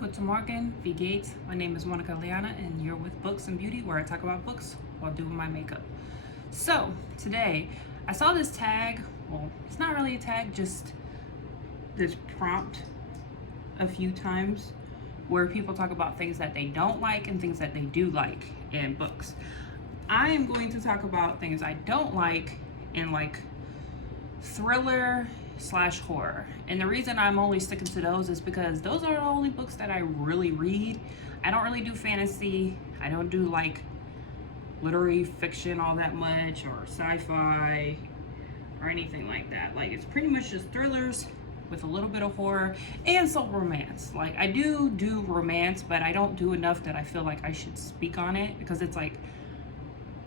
Guten Morgen, wie geht's? My name is Monica Liana, and you're with Books and Beauty, where I talk about books while doing my makeup. So, today, I saw this tag. Well, it's not really a tag, just this prompt a few times where people talk about things that they don't like and things that they do like in books. I am going to talk about things I don't like in thriller / horror. And the reason I'm only sticking to those is because those are the only books that I really read. I don't really do fantasy. I don't do literary fiction all that much, or sci-fi or anything like that. It's pretty much just thrillers with a little bit of horror and some romance. I do romance, but I don't do enough that I feel like I should speak on it, because it's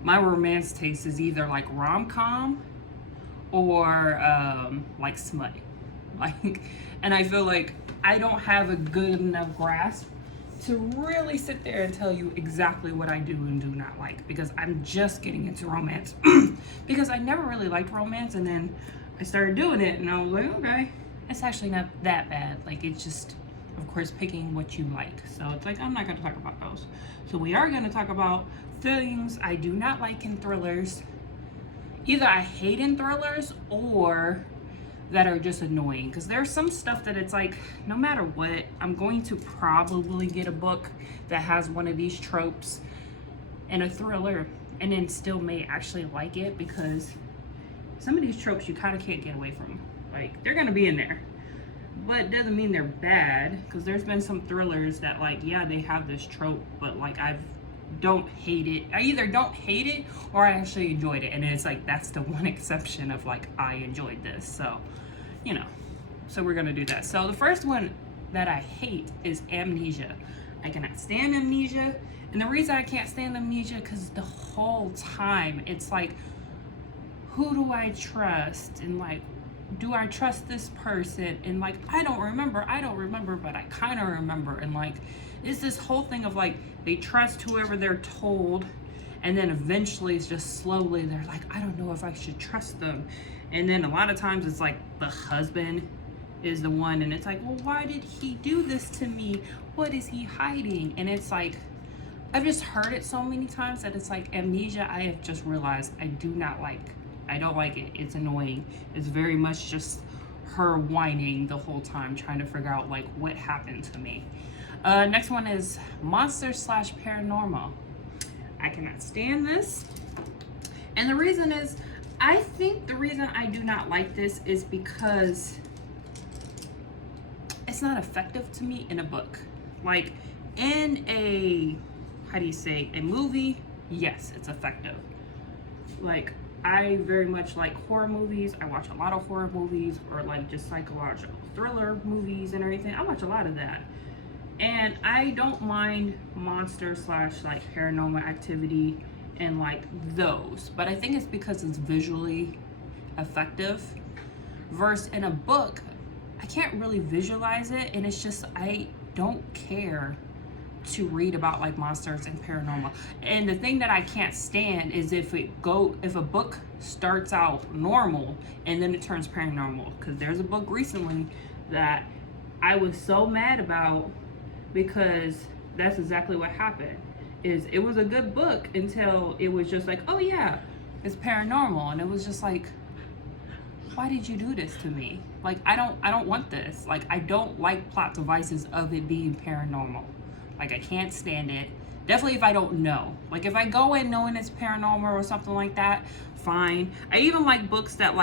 my romance taste is either rom-com or smut. And I feel like I don't have a good enough grasp to really sit there and tell you exactly what I do and do not like, because I'm just getting into romance. Because I never really liked romance, and then I started doing it and I was like, okay, it's actually not that bad. It's just, of course, picking what you like. So it's I'm not going to talk about those. So we are going to talk about things I do not like in thrillers. Either I hate in thrillers or that are just annoying, because there's some stuff that it's no matter what, I'm going to probably get a book that has one of these tropes in a thriller and then still may actually like it, because some of these tropes you kind of can't get away from. They're going to be in there, but it doesn't mean they're bad, because there's been some thrillers that yeah, they have this trope, but I don't hate it. I either don't hate it or I actually enjoyed it, and it's that's the one exception of I enjoyed this. So so we're gonna do that. So the first one that I hate is Amnesia. I cannot stand Amnesia, and the reason I can't stand Amnesia, because the whole time it's who do I trust, and do I trust this person, and I don't remember, but I kind of remember, and it's this whole thing of they trust whoever they're told, and then eventually it's just slowly they're I don't know if I should trust them. And then a lot of times it's the husband is the one, and it's well, why did he do this to me? What is he hiding? And it's I've just heard it so many times that it's Amnesia, I have just realized I do not like. I don't like it. It's annoying. It's very much just her whining the whole time, trying to figure out what happened to me. Next one is monster / paranormal. I cannot stand this. And the reason is, I think the reason I do not like this is because it's not effective to me in a book. In a, a movie, yes, it's effective. I very much like horror movies. I watch a lot of horror movies, or just psychological thriller movies and everything. I watch a lot of that. And I don't mind monster / paranormal activity and those. But I think it's because it's visually effective. Versus in a book, I can't really visualize it, and it's just I don't care to read about monsters and paranormal. And the thing that I can't stand is if a book starts out normal and then it turns paranormal. Because there's a book recently that I was so mad about, because that's exactly what happened. It was a good book until it was just oh yeah, it's paranormal, and it was just why did you do this to me? I don't want this. I don't like plot devices of it being paranormal. I can't stand it. Definitely if I don't know. If I go in knowing it's paranormal or something like that, fine. I even like books that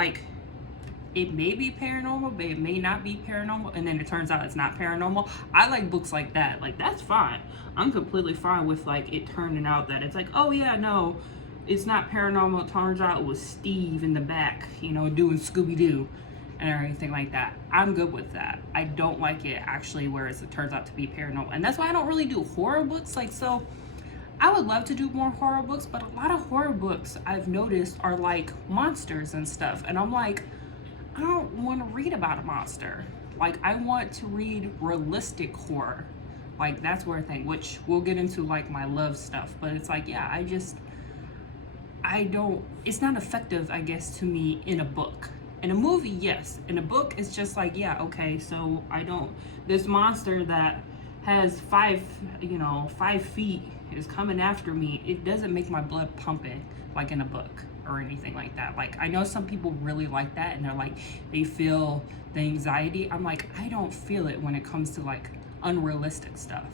it may be paranormal, but it may not be paranormal, and then it turns out it's not paranormal. I like books like that. That's fine. I'm completely fine with it turning out that it's oh yeah, no, it's not paranormal. It turns out it was Steve in the back, doing Scooby-Doo and everything like that. I'm good with that. I don't like it actually where it turns out to be paranormal. And that's why I don't really do horror books. So I would love to do more horror books, but a lot of horror books I've noticed are monsters and stuff. And I'm I don't want to read about a monster. I want to read realistic horror. That's where I think, which we'll get into my love stuff. But it's yeah, I don't, it's not effective, I guess, to me in a book. In a movie, yes. In a book, it's just yeah, okay, so this monster that has 5 feet, is coming after me, it doesn't make my blood pumping like in a book or anything like that. Like, I know some people really like that and they're like, they feel the anxiety. I'm like, I don't feel it when it comes to like unrealistic stuff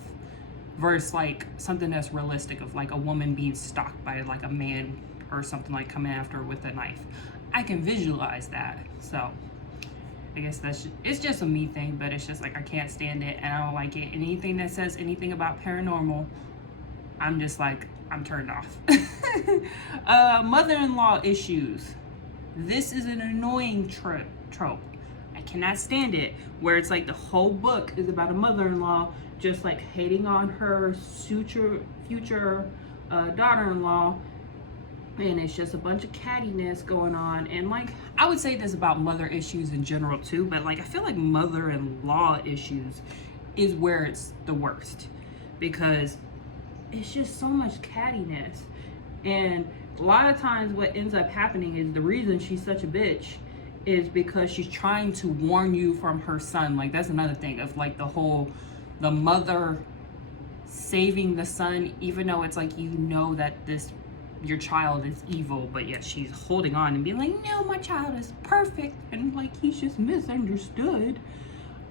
versus like something that's realistic, of like a woman being stalked by like a man or something, like coming after her with a knife. I can visualize that. So I guess it's just a me thing, but it's just like I can't stand it and I don't like it. Anything that says anything about paranormal, I'm just like, I'm turned off. Mother-in-law issues. This is an annoying trope. I cannot stand it, where it's like the whole book is about a mother-in-law just like hating on her future daughter-in-law, and it's just a bunch of cattiness going on. And like, I would say this about mother issues in general too, but like I feel like mother-in-law issues is where it's the worst, because it's just so much cattiness. And a lot of times what ends up happening is the reason she's such a bitch is because she's trying to warn you from her son. Like, that's another thing of like the mother saving the son, even though it's like, you know that your child is evil, but yet she's holding on and being like, no, my child is perfect, and like, he's just misunderstood.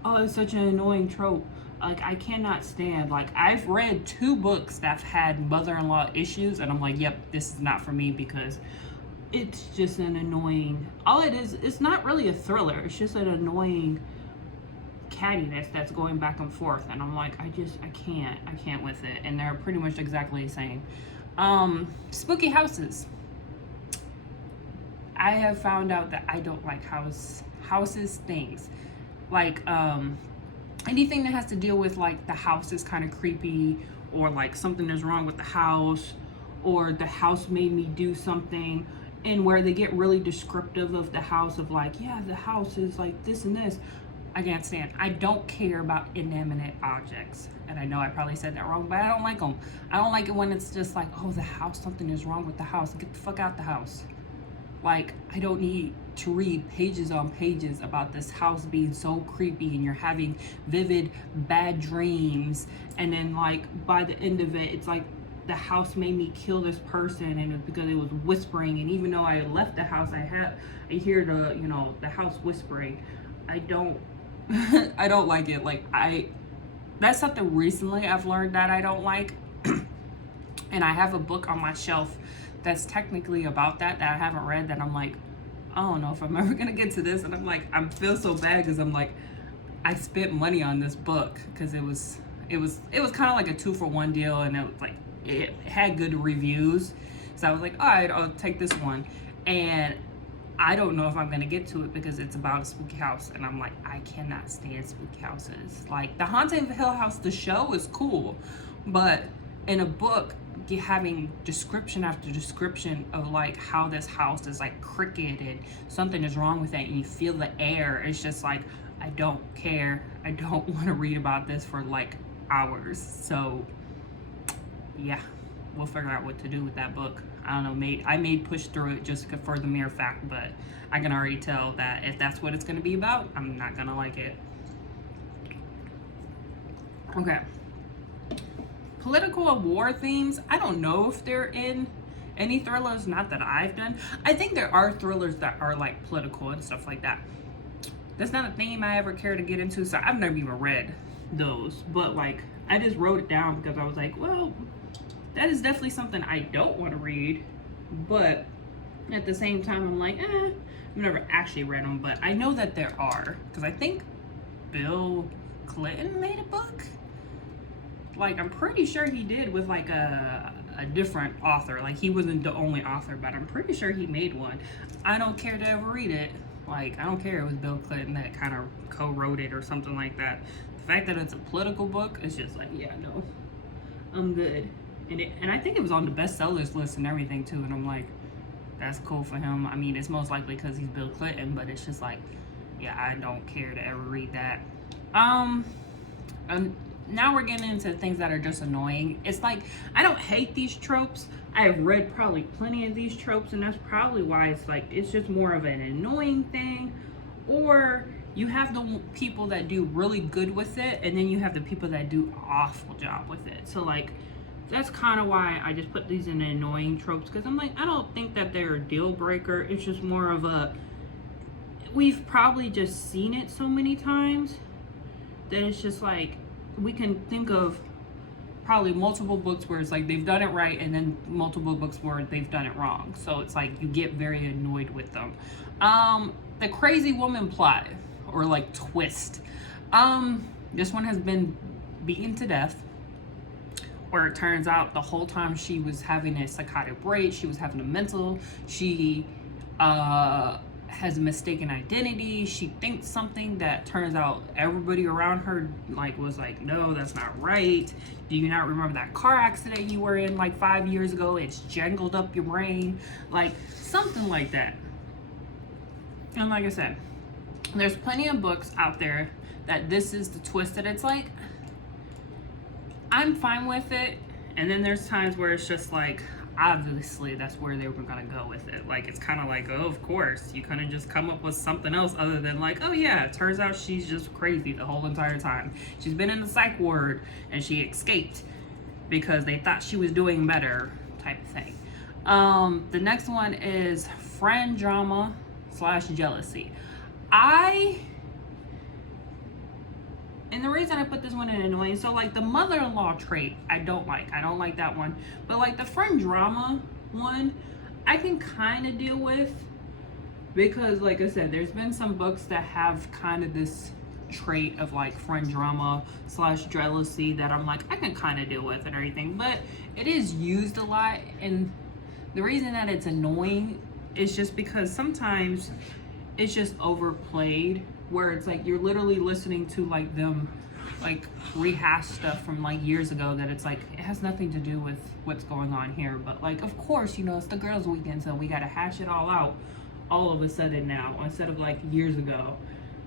Oh, it's such an annoying trope. Like, I cannot stand, like, I've read 2 books that have had mother-in-law issues, and I'm like, yep, this is not for me, because it's just an annoying, all it is, it's not really a thriller, it's just an annoying cattiness that's going back and forth, and I'm like, I can't with it. And they're pretty much exactly the same. Spooky houses. I have found out that I don't like houses things. Like, anything that has to deal with like the house is kind of creepy, or like something is wrong with the house, or the house made me do something, and where they get really descriptive of the house, of like, yeah, the house is like this and this. I can't stand. I don't care about inanimate objects. And I know I probably said that wrong, but I don't like them. I don't like it when it's just like, oh, the house, something is wrong with the house. Get the fuck out the house. Like, I don't need to read pages on pages about this house being so creepy and you're having vivid bad dreams. And then like by the end of it, it's like the house made me kill this person, and it's because it was whispering. And even though I left the house, I hear the house whispering. I don't I don't like it. Like, that's something recently I've learned that I don't like. And I have a book on my shelf that's technically about that I haven't read, that I'm like, I don't know if I'm ever gonna get to this. And I'm like, I feel so bad, because I'm like, I spent money on this book because it was kind of like a 2-for-1 deal, and it was like, it had good reviews, so I was like, all right, I'll take this one. And I don't know if I'm gonna get to it because it's about a spooky house, and I'm like, I cannot stand spooky houses. Like, The Haunting of Hill House, the show, is cool, but in a book, having description after description of like how this house is like crooked and something is wrong with it, and you feel the air, it's just like, I don't care. I don't want to read about this for like hours. So yeah, we'll figure out what to do with that book. I don't know, I may push through it just for the mere fact, but I can already tell that if that's what it's going to be about, I'm not going to like it. Okay. Political and war themes. I don't know if they're in any thrillers, not that I've done. I think there are thrillers that are like political and stuff like that. That's not a theme I ever care to get into, so I've never even read those. But like, I just wrote it down because I was like, well, that is definitely something I don't want to read, but at the same time, I'm like, I've never actually read them, but I know that there are, because I think Bill Clinton made a book. Like, I'm pretty sure he did, with like a different author. Like, he wasn't the only author, but I'm pretty sure he made one. I don't care to ever read it. Like, I don't care it was Bill Clinton that kind of co-wrote it or something like that. The fact that it's a political book, it's just like, yeah, no, I'm good. And I think it was on the bestsellers list and everything too, and I'm like, that's cool for him. I mean, it's most likely because he's Bill Clinton, but it's just like, yeah, I don't care to ever read that. Now we're getting into things that are just annoying. It's like, I don't hate these tropes. I have read probably plenty of these tropes, and that's probably why it's like, it's just more of an annoying thing, or You have the people that do really good with it, and then you have the people that do awful job with it. So like, that's kind of why I just put these in the annoying tropes, because I'm like, I don't think that they're a deal breaker. It's just more of a, we've probably just seen it so many times that it's just like, we can think of probably multiple books where it's like they've done it right, and then multiple books where they've done it wrong. So it's like you get very annoyed with them. The crazy woman plot, or like twist. This one has been beaten to death, where it turns out the whole time she was having a psychotic break, she was having a mental, she has a mistaken identity. She thinks something that turns out everybody around her like was like, no, that's not right. Do you not remember that car accident you were in like 5 years ago? It's jangled up your brain, like something like that. And like I said, there's plenty of books out there that this is the twist that it's like, I'm fine with it. And then there's times where it's just like, obviously that's where they were gonna go with it. Like, it's kind of like, oh, of course, you couldn't just come up with something else other than like, oh yeah, it turns out she's just crazy the whole entire time. She's been in the psych ward and she escaped because they thought she was doing better, type of thing. The next one is friend drama / jealousy. And the reason I put this one in annoying, so like the mother-in-law trait, I don't like that one. But like the friend drama one, I can kind of deal with, because like I said, there's been some books that have kind of this trait of like friend drama / jealousy that I'm like, I can kind of deal with and everything, but it is used a lot. And the reason that it's annoying is just because sometimes it's just overplayed, where it's like you're literally listening to like them like rehash stuff from like years ago that it's like it has nothing to do with what's going on here. But like, of course, you know, it's the girls' weekend, so we gotta hash it all out all of a sudden now instead of like years ago.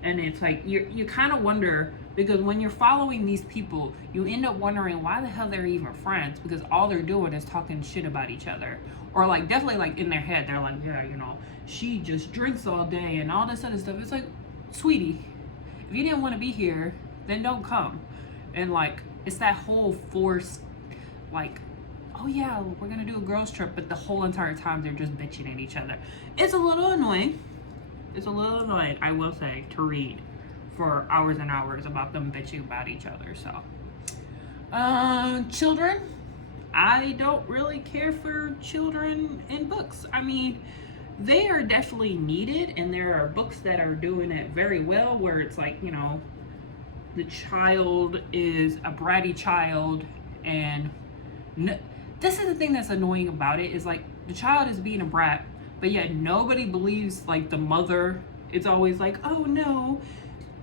And it's like you kind of wonder, because when you're following these people, you end up wondering why the hell they're even friends, because all they're doing is talking shit about each other. Or like, definitely like in their head they're like, yeah, you know, she just drinks all day and all this other stuff. It's like, sweetie, if you didn't want to be here, then don't come. And like, it's that whole forced like, oh yeah, we're gonna do a girls trip, but the whole entire time they're just bitching at each other. It's a little annoying. It's a little annoying, I will say, to read for hours and hours about them bitching about each other. So children, I don't really care for children in books. I mean, they are definitely needed, and there are books that are doing it very well, where it's like, you know, the child is a bratty child, and this is the thing that's annoying about it, is like the child is being a brat, but yet nobody believes like the mother. It's always like, oh no,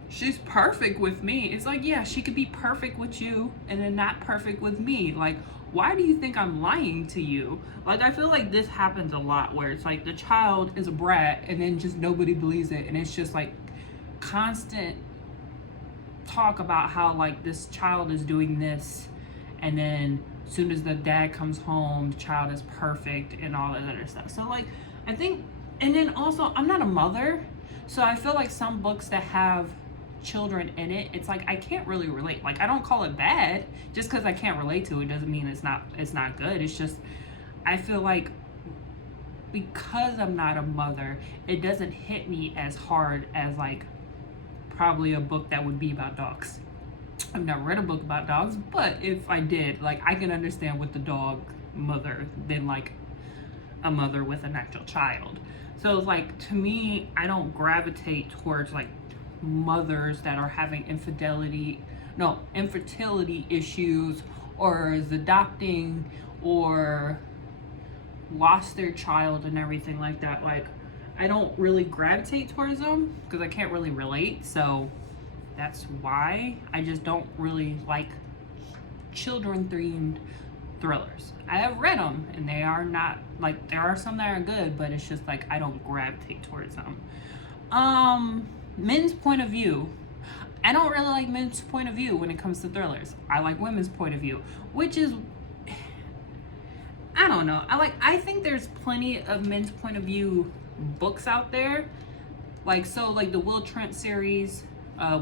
she's perfect with me. It's like, yeah, she could be perfect with you and then not perfect with me. Like, why do you think I'm lying to you? Like, I feel like this happens a lot, where it's like the child is a brat and then just nobody believes it, and it's just like constant talk about how like this child is doing this, and then as soon as the dad comes home, the child is perfect and all that other stuff. So like, I think, and then also, I'm not a mother, so I feel like some books that have children in it, it's like I can't really relate. Like, I don't call it bad. Just because I can't relate to it doesn't mean it's not good. It's just, I feel like because I'm not a mother, it doesn't hit me as hard as like probably a book that would be about dogs. I've never read a book about dogs, but if I did, like, I can understand with the dog mother than like a mother with an actual child. So it's like, to me, I don't gravitate towards like mothers that are having infertility issues, or is adopting, or lost their child and everything like that. Like, I don't really gravitate towards them because I can't really relate. So that's why I just don't really like children themed thrillers. I have read them and they are not, like, there are some that are good, but it's just like I don't gravitate towards them. Men's point of view. I don't really like men's point of view when it comes to thrillers. I like women's point of view, which is, I don't know. I think there's plenty of men's point of view books out there. Like, so like the Will Trent series,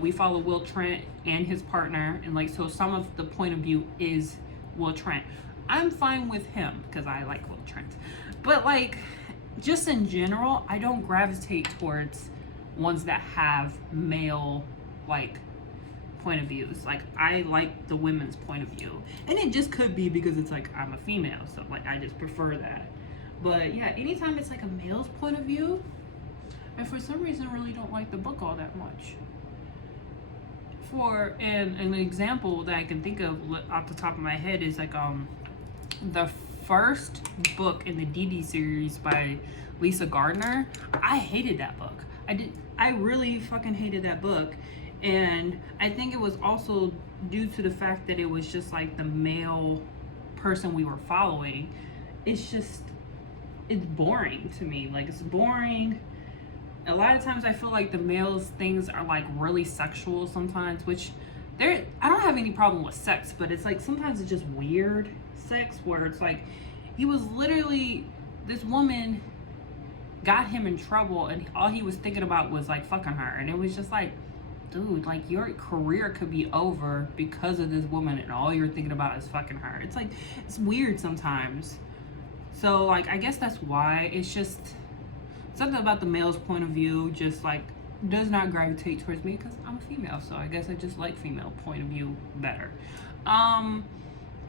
we follow Will Trent and his partner, and like, so some of the point of view is Will Trent. I'm fine with him because I like Will Trent, but like, just in general, I don't gravitate towards ones that have male like point of views. Like, I like the women's point of view, and it just could be because it's like I'm a female, so like I just prefer that. But yeah, anytime it's like a male's point of view, and for some reason I really don't like the book all that much. For an example that I can think of off the top of my head is like the first book in the DD series by Lisa Gardner. I hated that book. I really fucking hated that book. And I think it was also due to the fact that it was just like the male person we were following. It's boring to me. Like, it's boring. A lot of times I feel like the males things are like really sexual sometimes, which I don't have any problem with sex, but it's like sometimes it's just weird sex where it's like he was literally, this woman got him in trouble and all he was thinking about was like fucking her, and it was just like, dude, like your career could be over because of this woman and all you're thinking about is fucking her. It's like, it's weird sometimes. So like, I guess that's why it's just something about the male's point of view just like does not gravitate towards me because I'm a female, so I guess I just like female point of view better.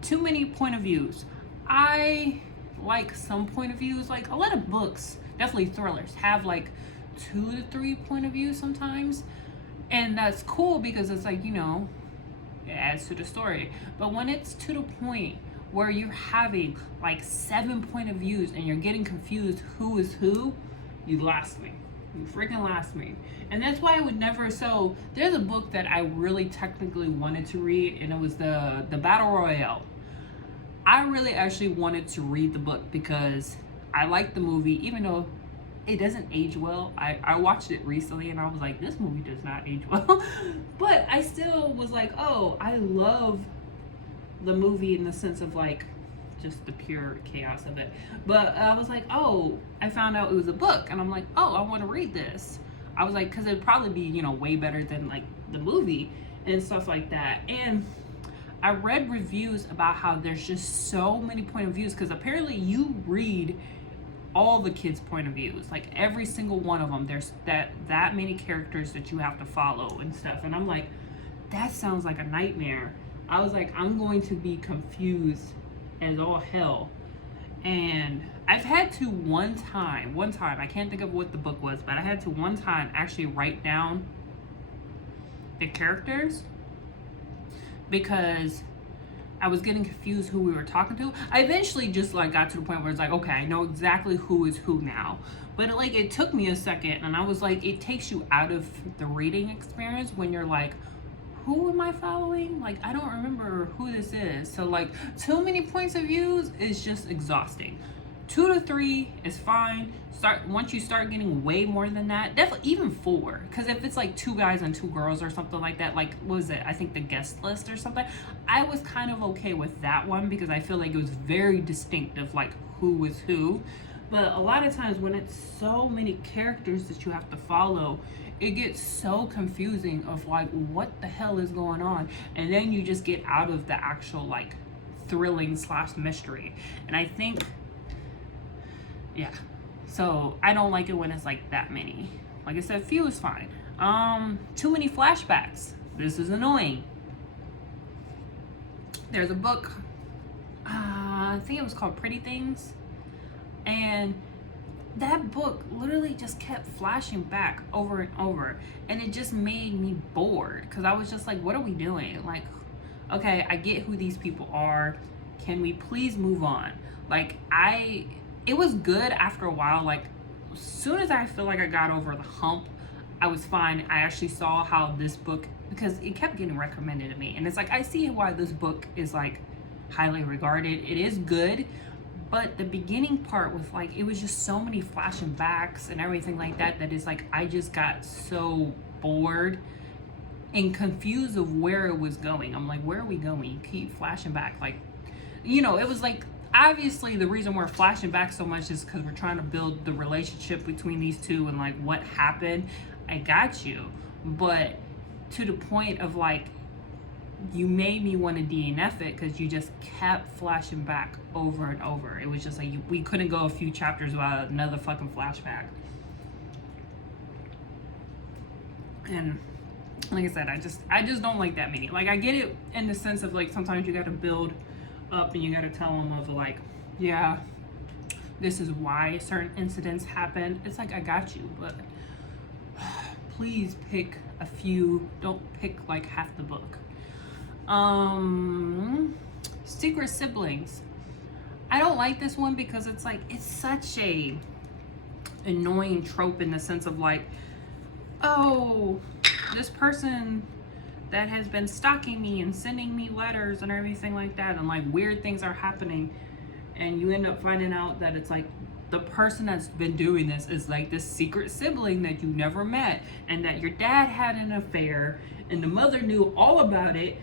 Too many point of views. I like some point of views. Like, a lot of books, definitely thrillers, have like 2 to 3 point of views sometimes, and that's cool because it's like, you know, it adds to the story. But when it's to the point where you're having like 7 point of views and you're getting confused who is who, you lost me. You freaking lost me. And that's why I would never. So there's a book that I really technically wanted to read, and it was the Battle Royale. I really actually wanted to read the book because I liked the movie, even though it doesn't age well. I watched it recently and I was like, this movie does not age well. But I still was like, oh, I love the movie in the sense of like just the pure chaos of it. But I was like, oh, I found out it was a book, and I'm like, oh, I want to read this. I was like, because it'd probably be, you know, way better than like the movie and stuff like that. And I read reviews about how there's just so many point of views, because apparently you read all the kids' point of views, like every single one of them. There's that many characters that you have to follow and stuff. And I'm like, that sounds like a nightmare. I was like, I'm going to be confused as all hell. And I've had to one time, I can't think of what the book was, but I had to one time actually write down the characters because I was getting confused who we were talking to. I eventually just like got to the point where it's like, okay, I know exactly who is who now. But it took me a second, and I was like, it takes you out of the reading experience when you're like, who am I following? Like, I don't remember who this is. So like, too many points of views is just exhausting. 2 to 3 is fine. Once you start getting way more than that, definitely even 4. Because if it's like 2 guys and 2 girls or something like that, like, what was it? I think the guest list or something. I was kind of okay with that one because I feel like it was very distinctive, like who was who. But a lot of times when it's so many characters that you have to follow, it gets so confusing of like, what the hell is going on? And then you just get out of the actual like thrilling / mystery. And I think, yeah. So I don't like it when it's like that many. Like I said, few is fine. Too many flashbacks. This is annoying. There's a book, I think it was called Pretty Things. And that book literally just kept flashing back over and over, and it just made me bored because I was just like, what are we doing? Like, okay, I get who these people are, can we please move on? Like, it was good after a while. Like, as soon as I feel like I got over the hump, I was fine. I actually saw how this book, because it kept getting recommended to me, and it's like, I see why this book is like highly regarded. It is good. But the beginning part was like, it was just so many flashing backs and everything like that, that is like, I just got so bored and confused of where it was going. I'm like, where are we going? You keep flashing back. Like, you know, it was like, obviously the reason we're flashing back so much is because we're trying to build the relationship between these two and like what happened. I got you, but to the point of like, you made me want to DNF it because you just kept flashing back over and over. It was just like we couldn't go a few chapters without another fucking flashback. And like I said, I just don't like that many. Like, I get it in the sense of like sometimes you got to build up and you got to tell them of like, yeah, this is why certain incidents happen. It's like, I got you, but please pick a few. Don't pick like half the book. Secret siblings. I don't like this one because it's like, it's such a annoying trope in the sense of like, oh, this person that has been stalking me and sending me letters and everything like that, and like weird things are happening, and you end up finding out that it's like the person that's been doing this is like this secret sibling that you never met, and that your dad had an affair and the mother knew all about it.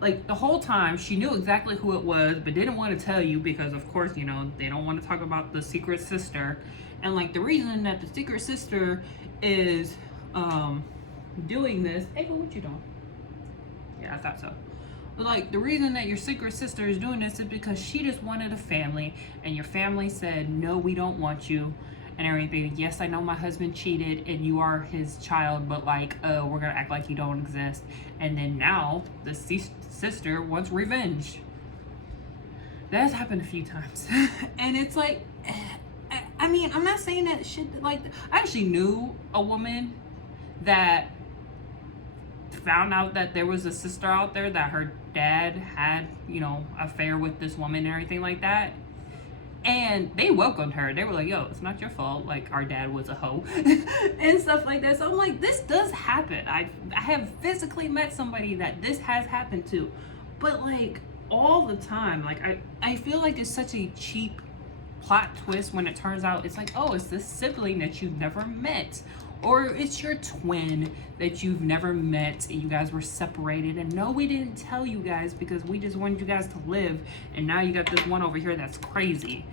Like the whole time she knew exactly who it was, but didn't want to tell you because of course, you know, they don't want to talk about the secret sister. And like the reason that the secret sister is doing this, hey, what you doing? Yeah, I thought so. But like the reason that your secret sister is doing this is because she just wanted a family, and your family said, no, we don't want you and everything. Yes, I know my husband cheated and you are his child, but like, we're gonna act like you don't exist. And then now the sister wants revenge. That's happened a few times. And it's like, I mean, I'm not saying that shit, like, I actually knew a woman that found out that there was a sister out there that her dad had, you know, affair with this woman and everything like that. And they welcomed her. They were like, yo, it's not your fault. Like, our dad was a hoe and stuff like that. So I'm like, this does happen. I have physically met somebody that this has happened to. But like all the time, like I feel like it's such a cheap plot twist when it turns out it's like, oh, it's this sibling that you've never met. Or it's your twin that you've never met and you guys were separated, and no, we didn't tell you guys because we just wanted you guys to live, and now you got this one over here that's crazy.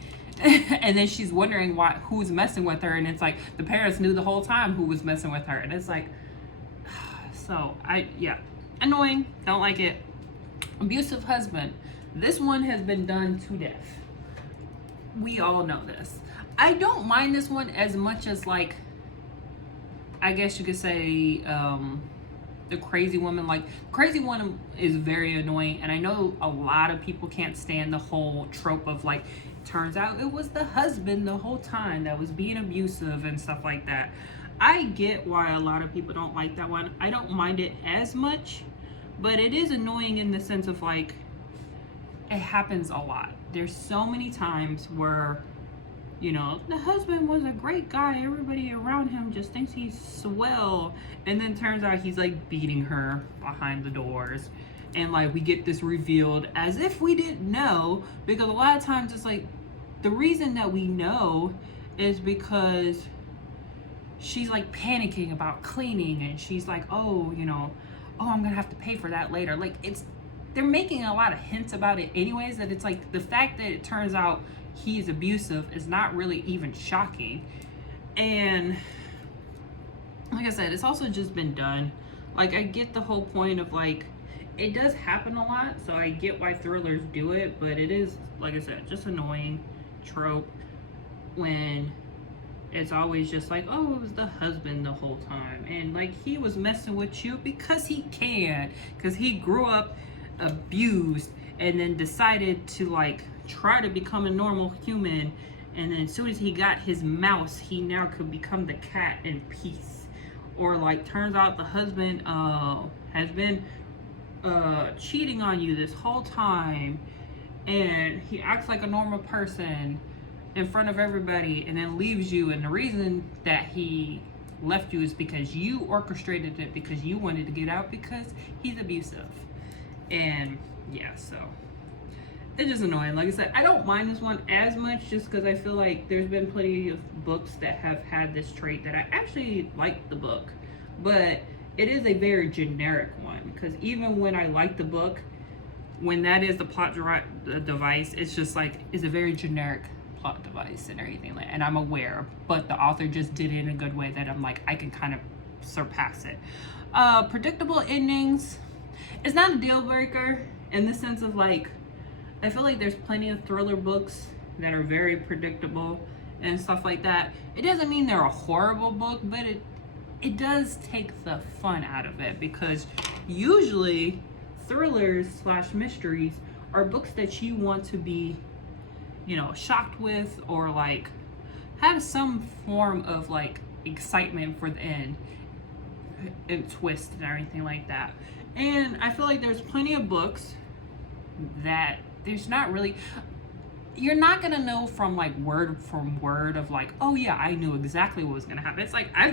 And then she's wondering who's messing with her, and it's like the parents knew the whole time who was messing with her, and it's like, so yeah, annoying, don't like it. Abusive husband. This one has been done to death. We all know this. I don't mind this one as much as like, I guess you could say the crazy woman. Like, crazy woman is very annoying, and I know a lot of people can't stand the whole trope of like, turns out it was the husband the whole time that was being abusive and stuff like that. I get why a lot of people don't like that one. I don't mind it as much, but it is annoying in the sense of like, it happens a lot. There's so many times where, you know, the husband was a great guy, everybody around him just thinks he's swell, and then turns out he's like beating her behind the doors, and like we get this revealed as if we didn't know, because a lot of times it's like the reason that we know is because she's like panicking about cleaning, and she's like, oh, you know, oh, I'm gonna have to pay for that later. Like, they're making a lot of hints about it anyways, that it's like the fact that it turns out he's abusive is not really even shocking. And like I said, it's also just been done. Like, I get the whole point of like, it does happen a lot, so I get why thrillers do it, but it is, like I said, just annoying trope when it's always just like, oh, it was the husband the whole time, and like he was messing with you because he can, because he grew up abused and then decided to like try to become a normal human, and then as soon as he got his mouse, he now could become the cat in peace. Or like, turns out the husband has been cheating on you this whole time, and he acts like a normal person in front of everybody and then leaves you, and the reason that he left you is because you orchestrated it, because you wanted to get out, because he's abusive. And yeah, so it's just annoying. Like I said, I don't mind this one as much just because I feel like there's been plenty of books that have had this trait that I actually like the book, but it is a very generic one, because even when I like the book, when that is the device, it's just like, it's a very generic plot device and everything. And I'm aware, but the author just did it in a good way that I'm like, I can kind of surpass it. Predictable endings. It's not a deal breaker in the sense of like, I feel like there's plenty of thriller books that are very predictable and stuff like that. It doesn't mean they're a horrible book, but it does take the fun out of it, because usually thrillers / mysteries are books that you want to be, you know, shocked with, or like have some form of like excitement for the end and twist and everything like that. And I feel like there's plenty of books that there's not really, you're not gonna know from like word from word of like, oh yeah, I knew exactly what was gonna happen. It's like, I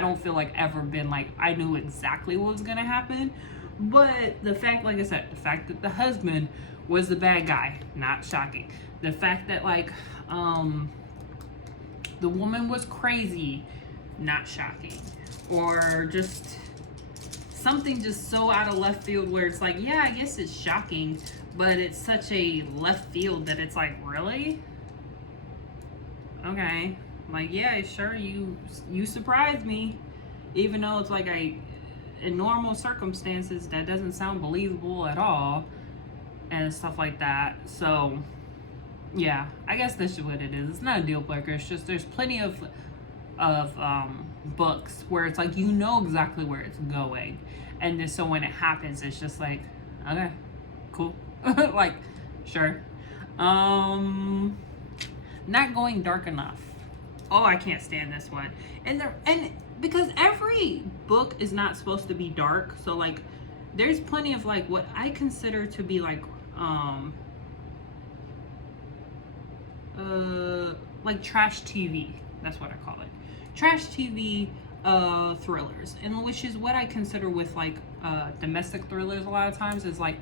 don't feel like ever been like, I knew exactly what was gonna happen. But the fact, like I said, the fact that the husband was the bad guy, not shocking. The fact that like, the woman was crazy, not shocking. Or just something just so out of left field where it's like, yeah, I guess it's shocking, but it's such a left field that it's like, really? Okay. Like, yeah, sure, you surprised me. Even though it's like, in normal circumstances, that doesn't sound believable at all. And stuff like that. So, yeah, I guess this is what it is. It's not a deal breaker. It's just there's plenty of books where it's like, you know exactly where it's going. And then so when it happens, it's just like, okay, cool. Like, sure. Not going dark enough. Oh, I can't stand this one. And because every book is not supposed to be dark, so like there's plenty of like what I consider to be like trash TV. That's what I call it. Trash TV thrillers, and which is what I consider with like domestic thrillers a lot of times, is like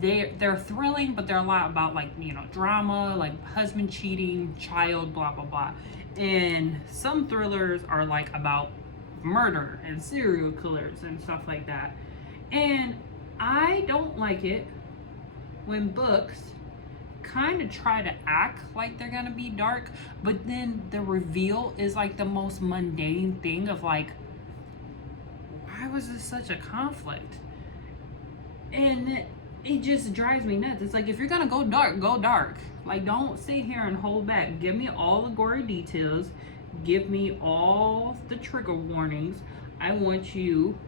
they're thrilling, but they're a lot about like, you know, drama, like husband cheating, child, blah blah blah. And some thrillers are like about murder and serial killers and stuff like that. And I don't like it when books kind of try to act like they're gonna be dark, but then the reveal is like the most mundane thing of like, why was this such a conflict? And it just drives me nuts. It's like, if you're gonna go dark, go dark. Like, don't sit here and hold back. Give me all the gory details. Give me all the trigger warnings. I want you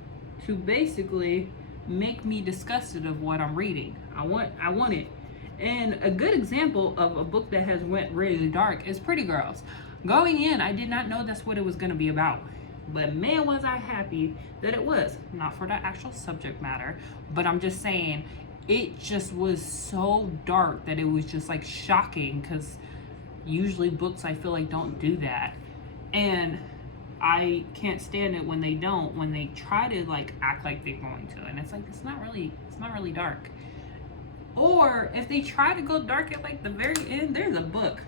to basically make me disgusted of what I'm reading. I want it. And a good example of a book that has went really dark is Pretty Girls. Going in, I did not know that's what it was going to be about. But man, was I happy that it was. Not for the actual subject matter, but I'm just saying, it just was so dark that it was just like shocking, because usually books, I feel like, don't do that. And I can't stand it when they don't, when they try to like act like they're going to. And it's like, it's not really dark. Or if they try to go dark at like the very end, there's a book.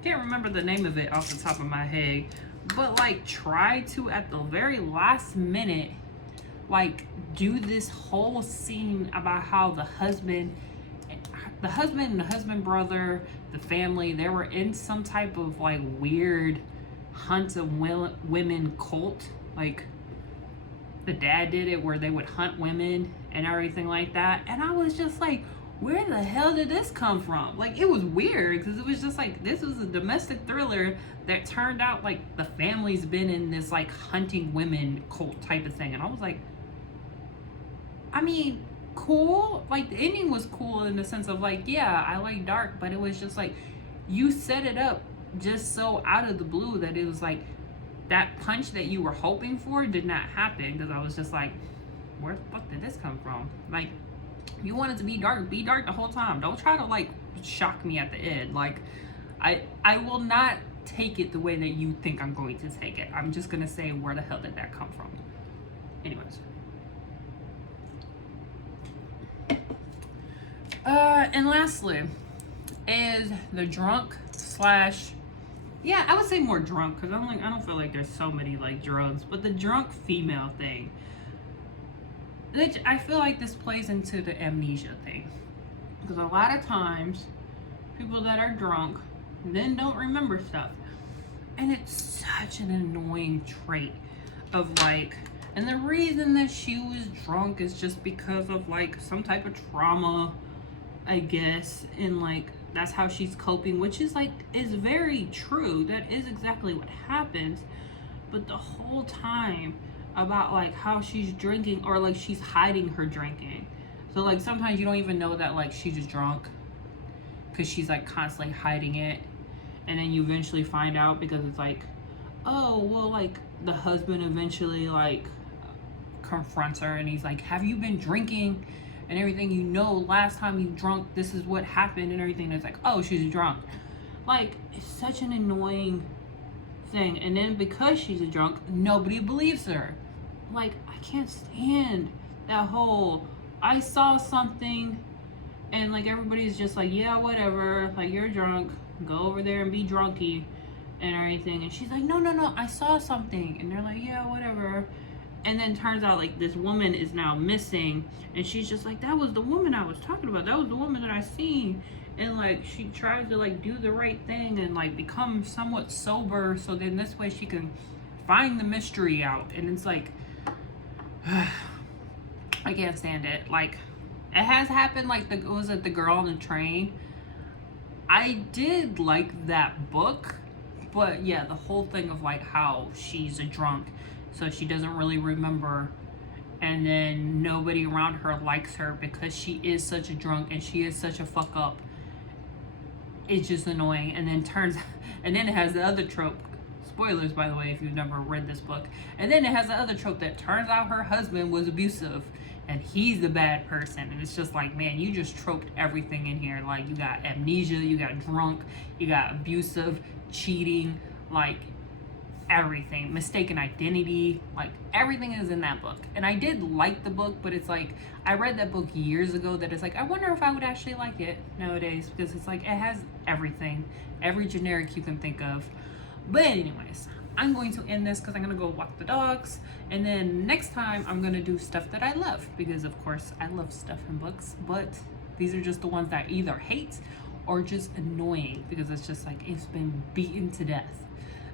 I can't remember the name of it off the top of my head, but like try to at the very last minute like do this whole scene about how the husband and the husband brother, the family, they were in some type of like weird hunt of women cult. Like the dad did it where they would hunt women and everything like that. And I was just like, where the hell did this come from? Like, it was weird, because it was just like, this was a domestic thriller that turned out like the family's been in this like hunting women cult type of thing. And I was like, I mean, cool. Like, the ending was cool in the sense of like, yeah, I like dark, but it was just like, you set it up just so out of the blue that it was like, that punch that you were hoping for did not happen. Because I was just like, where the fuck did this come from? Like, you want it to be dark the whole time. Don't try to like shock me at the end. Like, I will not take it the way that you think I'm going to take it. I'm just gonna say, where the hell did that come from? Anyways. And lastly is the drunk / yeah, I would say more drunk, because I don't feel like there's so many like drugs, but the drunk female thing. which I feel like this plays into the amnesia thing. Because a lot of times, people that are drunk then don't remember stuff. And it's such an annoying trait of like, and the reason that she was drunk is just because of like some type of trauma, I guess, and like that's how she's coping, which is like is very true. That is exactly what happens. But the whole time about like how she's drinking or like she's hiding her drinking. So like sometimes you don't even know that like she's just drunk because she's like constantly hiding it, and then you eventually find out because it's like, oh well, like the husband eventually like confronts her and he's like, have you been drinking and everything? You know, last time you drunk, this is what happened and everything. And it's like, oh, she's drunk. Like, it's such an annoying thing. And then because she's a drunk, nobody believes her. Like, I can't stand that whole, I saw something and like everybody's just like, yeah, whatever, like you're drunk, go over there and be drunky and everything. And she's like, no, I saw something. And they're like, yeah, whatever. And then turns out like this woman is now missing, and she's just like, that was the woman I was talking about, that was the woman that I seen. And like she tries to like do the right thing and like become somewhat sober, so then this way she can find the mystery out. And it's like I can't stand it. Like, it has happened, like was it the girl on the train? I did like that book, but yeah, the whole thing of like how she's a drunk, so she doesn't really remember, and then nobody around her likes her because she is such a drunk and she is such a fuck up. It's just annoying. And then and then it has the other trope. Spoilers, by the way, if you've never read this book. And then it has the other trope that turns out her husband was abusive and he's the bad person. And it's just like, man, you just troped everything in here. Like, you got amnesia, you got drunk, you got abusive, cheating, like everything, mistaken identity, like everything is in that book. And I did like the book, but it's like, I read that book years ago that it's like, I wonder if I would actually like it nowadays, because it's like, it has everything, every generic you can think of. But anyways, I'm going to end this because I'm going to go walk the dogs, and then next time I'm going to do stuff that I love, because of course I love stuff in books, but these are just the ones that I either hate or just annoying, because it's just like, it's been beaten to death.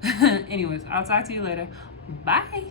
Anyways, I'll talk to you later. Bye.